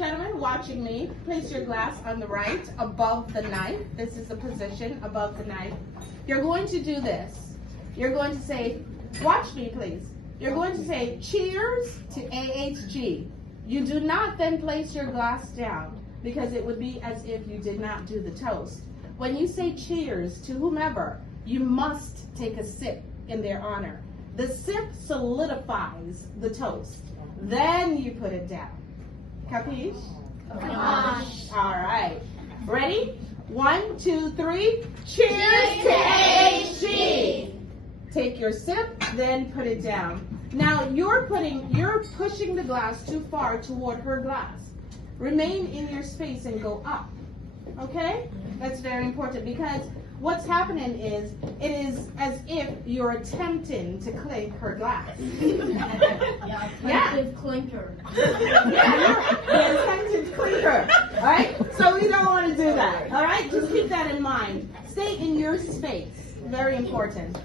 gentlemen watching me, place your glass on the right above the knife. This is the position above the knife. You're going to do this. You're going to say, watch me please. You're going to say cheers to AHG. You do not then place your glass down because it would be as if you did not do the toast. When you say cheers to whomever, you must take a sip in their honor. The sip solidifies the toast. Then you put it down. Capiche? Capiche. All right. Ready? 1, 2, 3. Cheers to AHG. Take your sip, then put it down. Now you're pushing the glass too far toward her glass. Remain in your space and go up. Okay? That's very important because what's happening is it is as if you're attempting to clink her glass. Yeah, clinker. Yeah, you're attempting to clink her. All right? So we don't want to do that. All right? Just keep that in mind. Stay in your space. Very important.